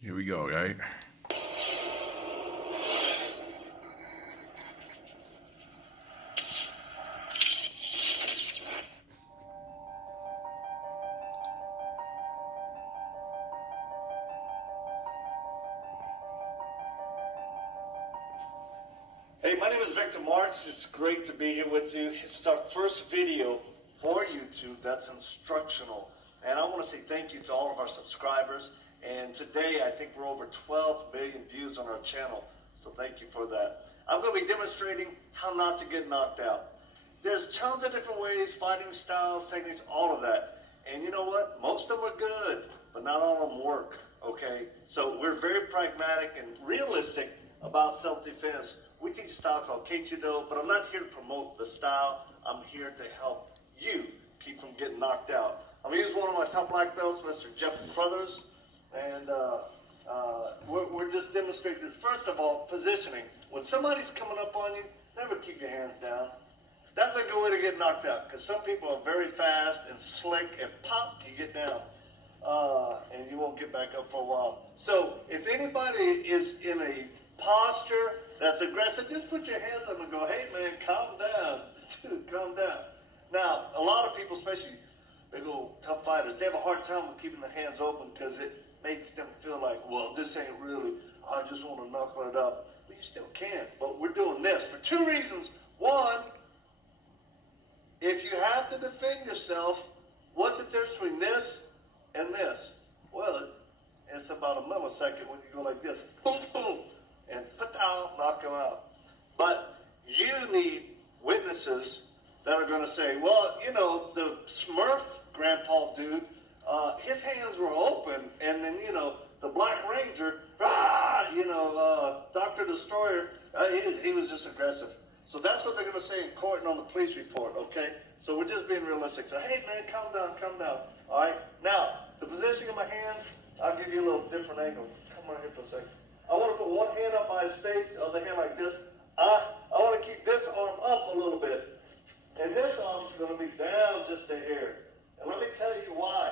Here we go, right? Hey, my name is Victor Marks. It's great to be here with you. This is our first video for YouTube that's instructional. And I want to say thank you to all of our subscribers. And today, I think we're over 12 million views on our channel. So thank you for that. I'm going to be demonstrating how not to get knocked out. There's tons of different ways, fighting styles, techniques, all of that. And you know what? Most of them are good, but not all of them work, okay? So we're very pragmatic and realistic about self-defense. We teach a style called K-Judo, but I'm not here to promote the style. I'm here to help you keep from getting knocked out. I'm going to use one of my top black belts, Mr. Jeff Crothers, and we're just demonstrating this. First of all, positioning. When somebody's coming up on you, never keep your hands down. That's a good way to get knocked out, because some people are very fast and slick, and pop, you get down. And you won't get back up for a while. So if anybody is in a posture that's aggressive, just put your hands up and go, hey man, calm down. Dude, calm down. Now, a lot of people, especially big old tough fighters, they have a hard time with keeping their hands open because it makes them feel like, well, this ain't really, I just want to knuckle it up. But you still can. But we're doing this for two reasons. One, if you have to defend yourself, what's the difference between this and this? Well, it's about a millisecond when you go like this. Boom, boom. And knock them out. But you need witnesses that are going to say, well, you know, the Smurf grandpa dude, his hands were open, and then, you know, the Black Ranger, Dr. Destroyer, he was just aggressive. So that's what they're going to say in court and on the police report, okay? So we're just being realistic. So, hey, man, calm down, all right? Now, the position of my hands, I'll give you a little different angle. Come on here for a second. I want to put one hand up by his face, the other hand like this. I want to keep this arm up a little bit. And this arm's going to be down just a hair. And let me tell you why.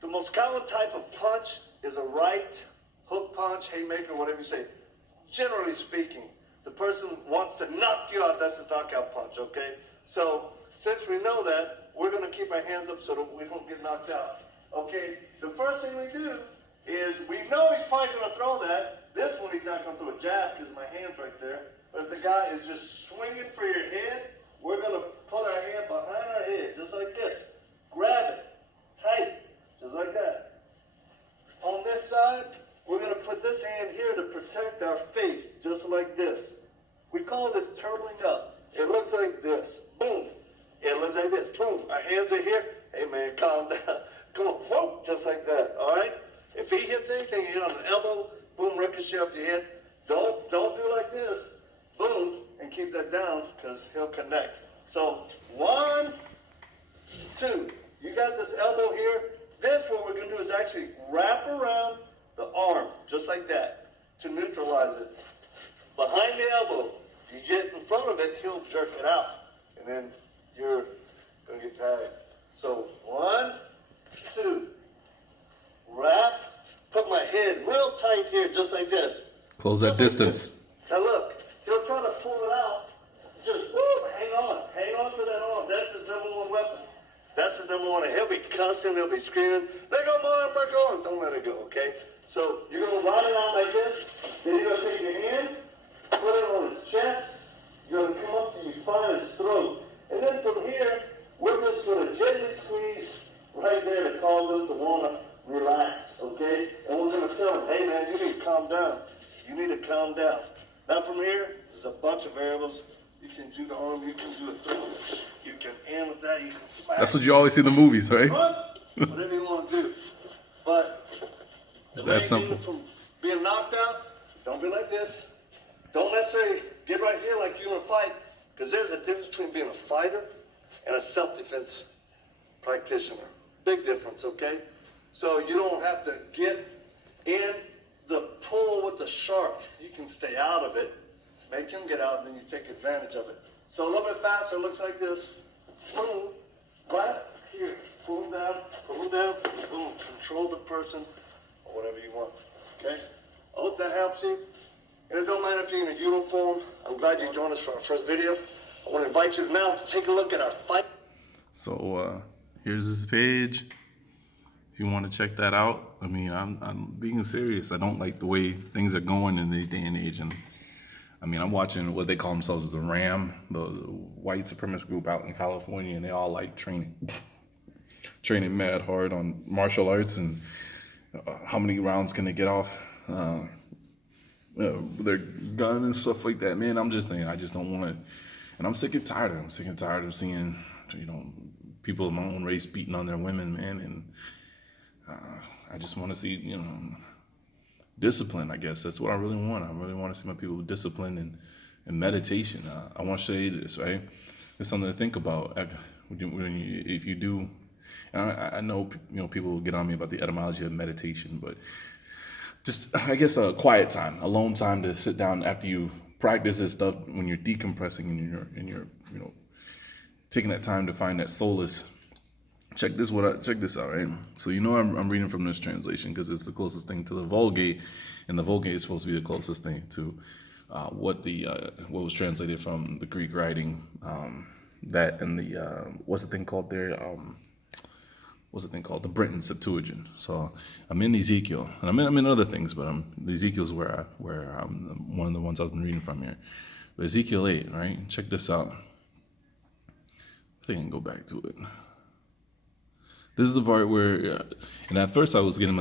The most common type of punch is a right hook punch, haymaker, whatever you say. Generally speaking, the person wants to knock you out. That's his knockout punch, okay? So since we know that, we're going to keep our hands up so that we don't get knocked out. Okay, the first thing we do is we know he's probably going to throw that. This one he's not going to throw a jab because my hand's right there. But if the guy is just swinging for your head, we're going to put our hand behind our head, just like this. Grab it, tight, just like that. On this side, we're going to put this hand here to protect our face, just like this. We call this turtling up. It looks like this. Boom. It looks like this. Boom. Our hands are here. Hey, man, calm down. Come on. Whoa. Just like that. All right? If he hits anything, you hit on an elbow, boom, ricochet off your head. Don't do like this. Boom. And keep that down because he'll connect. So, 1, 2. You got this elbow here. This, what we're going to do is actually wrap around the arm, just like that, to neutralize it. Behind the elbow, you get in front of it, he'll jerk it out. And then you're going to get tagged. So, 1, 2. Wrap. Put my head real tight here, just like this. Close that distance. Like now look, he'll try to pull it out. Just, woo, hang on to that arm. That's his number one weapon. That's his number one. He'll be cussing, he'll be screaming, let go, mom, let go. Don't let it go, okay? So you're going to ride it out like this. Then you're going to take your hand, put it on his chest. You're going to come up till you find his throat. And then from here, we're just going to gently squeeze right there to cause him to want to relax, okay? And we're going to tell him, hey, man, you need to calm down. You need to calm down. Now from here, there's a bunch of variables. You can do the arm, you can do a throw. You can end with that, you can smack. That's what you always see in the movies, right? Whatever you want to do. But the main thing from being knocked out, don't be like this. Don't necessarily get right here like you're in a fight, because there's a difference between being a fighter and a self-defense practitioner. Big difference, okay? So you don't have to get in the pull with the shark. You can stay out of it, make him get out, and then you take advantage of it. So a little bit faster, it looks like this. Boom, right here, pull him down, boom. Control the person, or whatever you want. Okay? I hope that helps you. And it don't matter if you're in a uniform. I'm glad you joined us for our first video. I want to invite you now to take a look at our fight. So here's this page. If you want to check that out, I mean, I'm being serious. I don't like the way things are going in this day and age. And I mean, I'm watching what they call themselves the RAM, the white supremacist group out in California, and they all like training mad hard on martial arts and how many rounds can they get off their gun and stuff like that. Man, I'm just thinking, I just don't want to, and I'm sick and tired of it. I'm sick and tired of seeing, people of my own race beating on their women, man, and I just want to see, discipline, I guess. That's what I really want. I really want to see my people with discipline and meditation. I want to show you this, right? It's something to think about. If you do, and I know, people will get on me about the etymology of meditation, but just, I guess, a quiet time, alone time to sit down after you practice this stuff when you're decompressing and you're taking that time to find that solace. Check this out, right? So I'm reading from this translation because it's the closest thing to the Vulgate, and the Vulgate is supposed to be the closest thing to what was translated from the Greek writing. That and the what's the thing called there? The Britain Septuagint. So I'm in Ezekiel, and I'm in other things, but Ezekiel's where I'm one of the ones I've been reading from here. But Ezekiel 8, right? Check this out. I think I can go back to it. This is the part where, and at first I was getting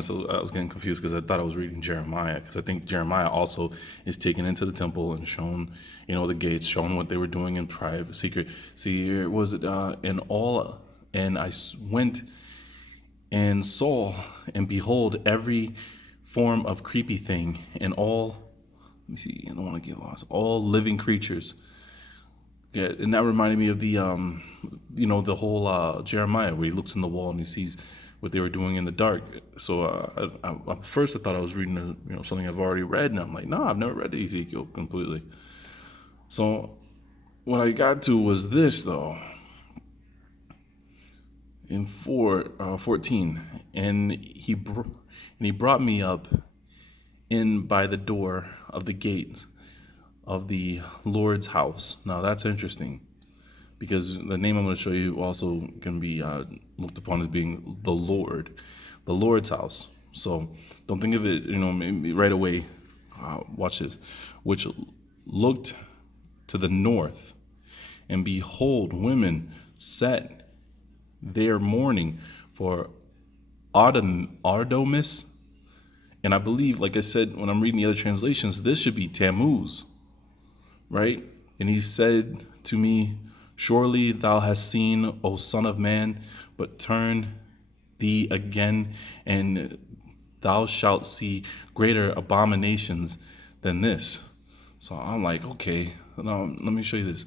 confused because I thought I was reading Jeremiah, because I think Jeremiah also is taken into the temple and shown, the gates, shown what they were doing in private, secret. See, here was it, and I went and saw, and behold, every form of creepy thing, and all, let me see, I don't want to get lost, all living creatures. Yeah, and that reminded me of the, the whole Jeremiah, where he looks in the wall and he sees what they were doing in the dark. So at first I thought I was reading, something I've already read, and I'm like, no, I've never read Ezekiel completely. So what I got to was this, though, in 14, and he brought me up in by the door of the gate of the Lord's house. Now that's interesting, because the name I'm going to show you also can be looked upon as being the Lord's house. So don't think of it, maybe right away. Watch this. Which looked to the north, and behold, women sat there mourning for Artemis. And I believe, like I said, when I'm reading the other translations, this should be Tammuz. Right? And he said to me, surely thou hast seen, O son of man, but turn thee again, and thou shalt see greater abominations than this. So I'm like, okay, now let me show you this.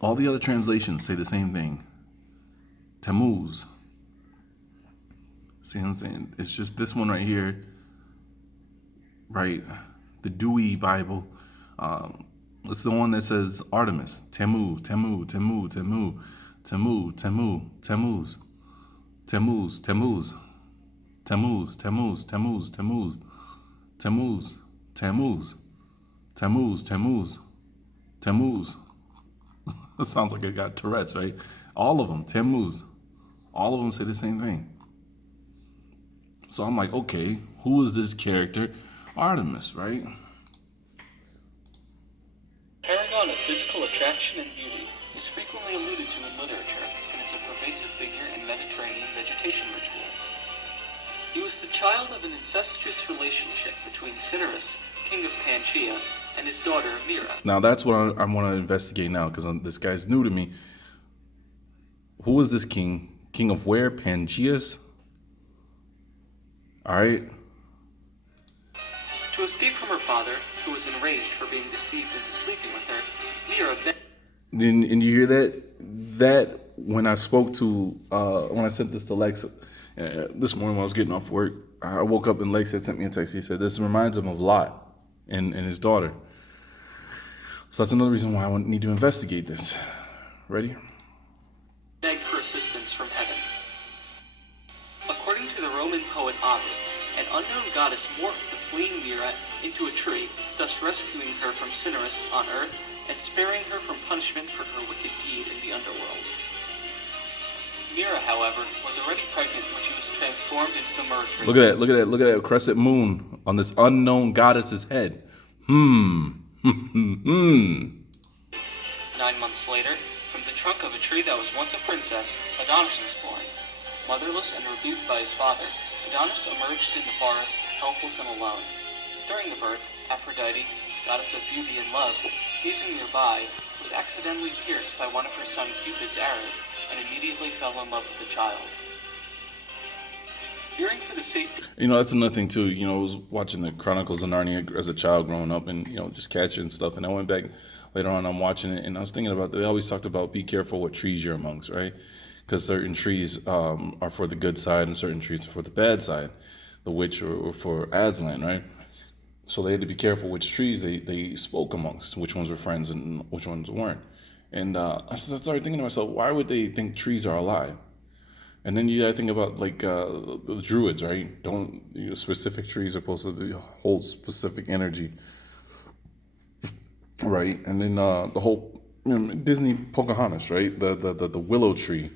All the other translations say the same thing. Tammuz. See what I'm saying? It's just this one right here, right? The Dewey Bible. It's the one that says Artemis, Tammuz, Tammuz, Tammuz, Tammuz, Tammuz, Tammuz, Tammuz, Tammuz, Tammuz, Tammuz, Tammuz, Tammuz, Tammuz, Tammuz, Tammuz, Tammuz, Tammuz, Tammuz. It sounds like it got Tourette's, right? All of them, Tammuz. All of them say the same thing. So I'm like, okay, who is this character? Artemis, right? Paragon of physical attraction and beauty is frequently alluded to in literature and is a pervasive figure in Mediterranean vegetation rituals. He was the child of an incestuous relationship between Cinyras, king of Pangaea, and his daughter Mira. Now that's what I want to investigate now, because this guy's new to me. Who is this king? King of where? Pangaea? All right. To escape from her father, who was enraged for being deceived into sleeping with her, Mira then... And you hear that? That, when I spoke to, when I sent this to Lex this morning when I was getting off work, I woke up and Lex had sent me a text. He said, this reminds him of Lot and his daughter. So that's another reason why I need to investigate this. Ready? Begged for assistance from heaven. According to the Roman poet Ovid, an unknown goddess morphed the fleeing Mira into a tree, thus rescuing her from Cinerus on Earth and sparing her from punishment for her wicked deed in the underworld. Mira, however, was already pregnant when she was transformed into the myrrh tree. Look at that crescent moon on this unknown goddess's head. 9 months later, from the trunk of a tree that was once a princess, Adonis was born. Motherless and rebuked by his father, Adonis emerged in the forest, helpless and alone. During the birth, Aphrodite, goddess of beauty and love, gazing nearby, was accidentally pierced by one of her son Cupid's arrows and immediately fell in love with the child. Fearing for the safety... That's another thing too. I was watching the Chronicles of Narnia as a child growing up and, just catching stuff. And I went back later on, I'm watching it and I was thinking about, they always talked about be careful what trees you're amongst, right? Because certain trees are for the good side and certain trees are for the bad side, the witch or for Aslan, right? So they had to be careful which trees they spoke amongst, which ones were friends and which ones weren't. And I started thinking to myself, why would they think trees are alive? And then you gotta think about the druids, right? Specific trees are supposed to hold specific energy, right? And then the whole Disney Pocahontas, right? The willow tree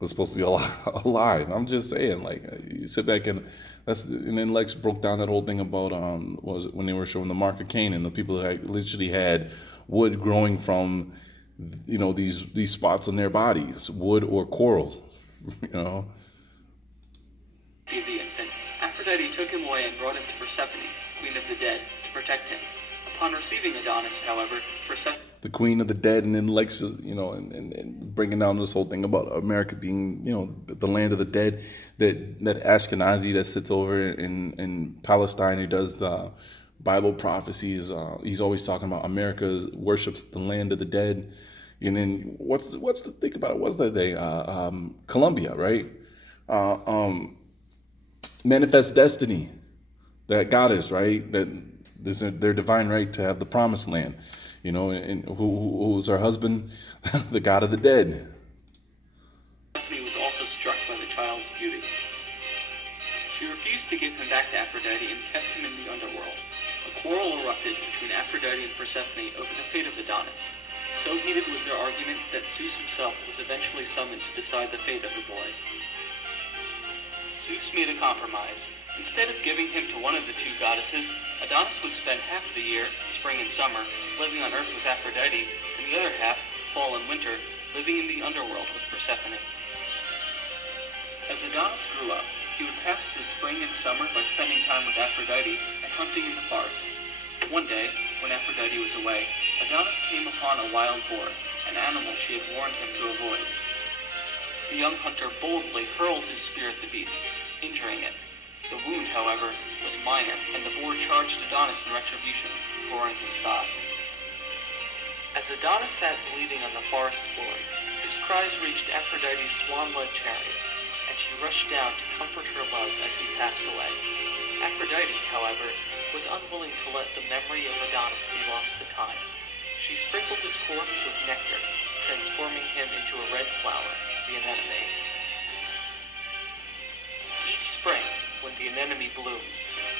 was supposed to be alive. I'm just saying, you sit back and then Lex broke down that whole thing about what was it, when they were showing the Mark of Cain and the people who literally had wood growing from these spots on their bodies, wood or corals, The infant, Aphrodite took him away and brought him to Persephone, queen of the dead, to protect him. Upon receiving Adonis, however, Persephone, the queen of the dead, and then Lex, and bringing down this whole thing about America being, the land of the dead, that Ashkenazi that sits over in Palestine, who does the Bible prophecies. He's always talking about America worships the land of the dead. And then what's the thing about it? What's that day? Columbia, right? Manifest Destiny, that goddess, right? That is their divine right to have the promised land. And who's her husband? The god of the dead. Persephone was also struck by the child's beauty. She refused to give him back to Aphrodite and kept him in the underworld. A quarrel erupted between Aphrodite and Persephone over the fate of Adonis. So heated was their argument that Zeus himself was eventually summoned to decide the fate of the boy. Zeus made a compromise. Instead of giving him to one of the two goddesses, Adonis would spend half of the year, spring and summer, living on Earth with Aphrodite, and the other half, fall and winter, living in the underworld with Persephone. As Adonis grew up, he would pass the spring and summer by spending time with Aphrodite and hunting in the forest. One day, when Aphrodite was away, Adonis came upon a wild boar, an animal she had warned him to avoid. The young hunter boldly hurled his spear at the beast, injuring it. The wound, however, was minor, and the boar charged Adonis in retribution, goring his thigh. As Adonis sat bleeding on the forest floor, his cries reached Aphrodite's swan-led chariot, and she rushed down to comfort her love as he passed away. Aphrodite, however, was unwilling to let the memory of Adonis be lost to time. She sprinkled his corpse with nectar, transforming him into a red flower, the anemone. Each spring, when the anemone blooms,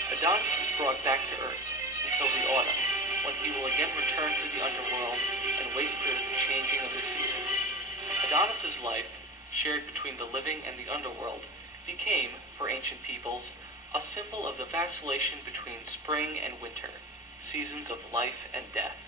Adonis is brought back to Earth until the autumn, when he will again return to the underworld and wait for the changing of the seasons. Adonis's life, shared between the living and the underworld, became, for ancient peoples, a symbol of the vacillation between spring and winter, seasons of life and death.